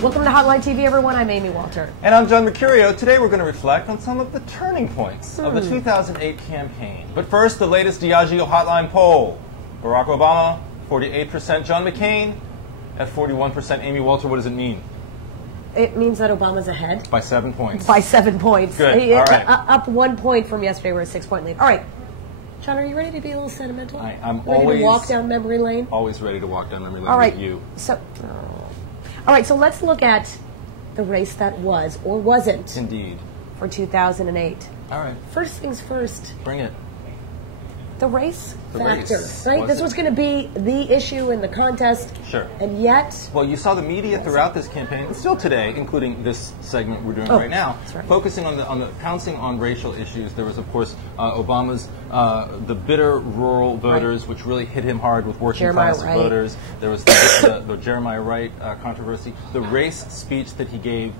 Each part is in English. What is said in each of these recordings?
Welcome to Hotline TV, everyone. I'm Amy Walter. And I'm John Mercurio. Today we're going to reflect on some of the turning points of the 2008 campaign. But first, the latest Diageo Hotline poll. Barack Obama, 48%. John McCain at 41%. Amy Walter, what does it mean? It means that Obama's ahead. By 7 points. By 7 points. Good. All right. Up 1 point from yesterday. We're a 6-point lead. All right. John, are you ready to be a little sentimental? I'm ready always to walk down memory lane. Always ready to walk down memory lane all right. with you. All right. So let's look at the race that was or wasn't. Indeed. For 2008. All right. First things first. Bring it. The race factor, race. right? This was going to be the issue in the contest. Sure. And yet... Well, you saw the media throughout this campaign, and still today, including this segment we're doing right now, focusing on the pouncing on racial issues. There was, of course, Obama's the bitter rural voters, which really hit him hard with working class voters. There was the Jeremiah Wright controversy, the race speech that he gave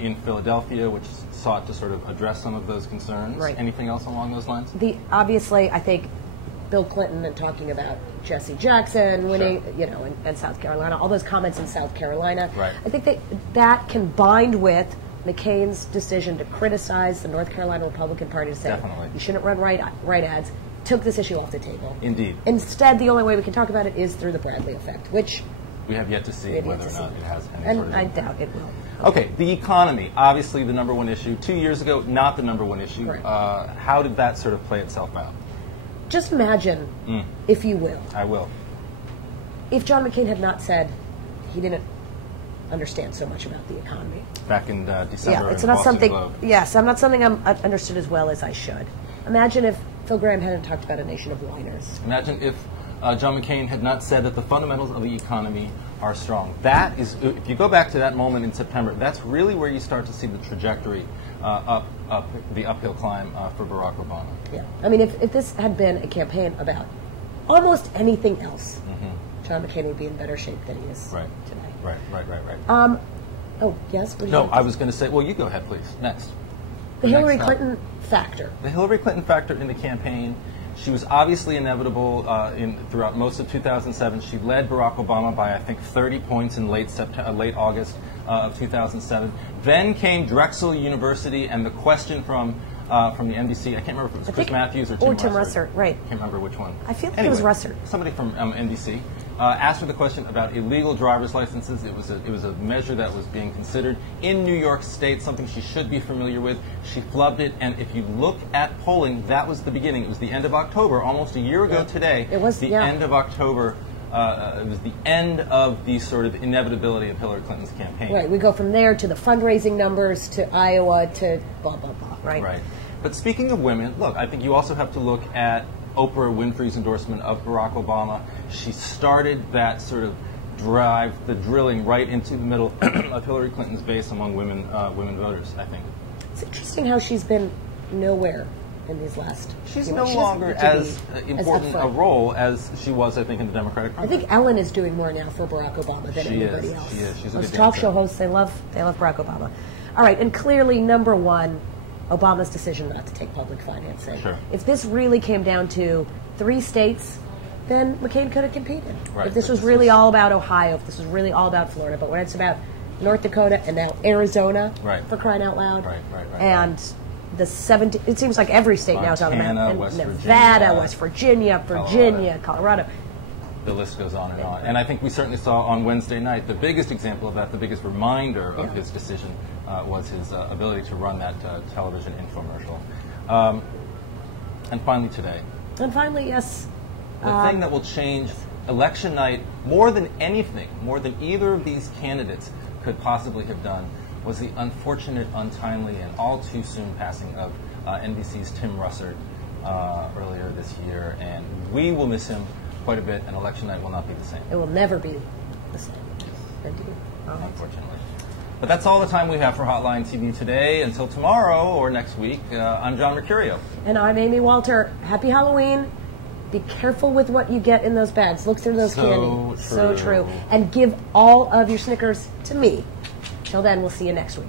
in Philadelphia, which sought to sort of address some of those concerns. Right. Anything else along those lines? Obviously, I think Bill Clinton and talking about Jesse Jackson winning, and South Carolina, all those comments in South Carolina. Right. I think that combined with McCain's decision to criticize the North Carolina Republican Party to say you shouldn't run right ads, took this issue off the table. Indeed. Instead, the only way we can talk about it is through the Bradley effect, which we have yet to see whether or not it has any and sort of I doubt it will. Okay, the economy, obviously the #1 issue. 2 years ago, not the #1 issue. Right. How did that sort of play itself out? Just imagine, if you will. I will. If John McCain had not said he didn't understand so much about the economy. Back in December. Yeah, it's in not Boston something. Globe. Yes, I'm not something I'm understood as well as I should. Imagine if Phil Gramm hadn't talked about a nation of whiners. Imagine if John McCain had not said that the fundamentals of the economy are strong. That is, if you go back to that moment in September, that's really where you start to see the trajectory up the uphill climb for Barack Obama. Yeah, I mean, if this had been a campaign about almost anything else, John McCain would be in better shape than he is today. Right. Oh, yes? No, I was going to say, well, you go ahead, please. Next. The Hillary Clinton factor. The Hillary Clinton factor in the campaign. She was obviously inevitable throughout most of 2007. She led Barack Obama by, I think, 30 points in late August of 2007. Then came Drexel University and the question from the NBC. I can't remember if it was Chris Matthews or Tim Russert. Right. I can't remember which one. I feel like it was Russert. Somebody from NBC asked her the question about illegal driver's licenses. It was a measure that was being considered in New York State, something she should be familiar with. She flubbed it, and if you look at polling, that was the beginning. It was the end of October, almost a year ago today. It was the end of October. It was the end of the sort of inevitability of Hillary Clinton's campaign. Right. We go from there to the fundraising numbers to Iowa to blah blah blah. Right. Right. But speaking of women, look, I think you also have to look at Oprah Winfrey's endorsement of Barack Obama. She started that sort of drive, the drilling right into the middle of Hillary Clinton's base among women voters, I think. It's interesting how she's been nowhere in these last She's no longer as important a role as she was, I think, in the Democratic Party. I think Ellen is doing more now for Barack Obama than anybody else. She is. She's a Those good talk dancer. show hosts, they love Barack Obama. All right, and clearly, #1, Obama's decision not to take public financing. Sure. If this really came down to 3 states, then McCain could have competed. Right. If this was really all about Ohio, if this was really all about Florida, but when it's about North Dakota and now Arizona, for crying out loud, and the 17, it seems like every state now is on the map. Nevada, West Virginia, Colorado. The list goes on and on. And I think we certainly saw on Wednesday night the biggest example of that, the biggest reminder of his decision was his ability to run that television infomercial. And finally today. And finally, yes. The thing that will change election night more than anything, more than either of these candidates could possibly have done, was the unfortunate, untimely, and all too soon passing of NBC's Tim Russert earlier this year. And we will miss him quite a bit, and election night will not be the same. It will never be the same. Indeed. Unfortunately. But that's all the time we have for Hotline TV today. Until tomorrow or next week, I'm John Mercurio. And I'm Amy Walter. Happy Halloween. Be careful with what you get in those bags. Look through those candy. So true. And give all of your Snickers to me. Till then, we'll see you next week.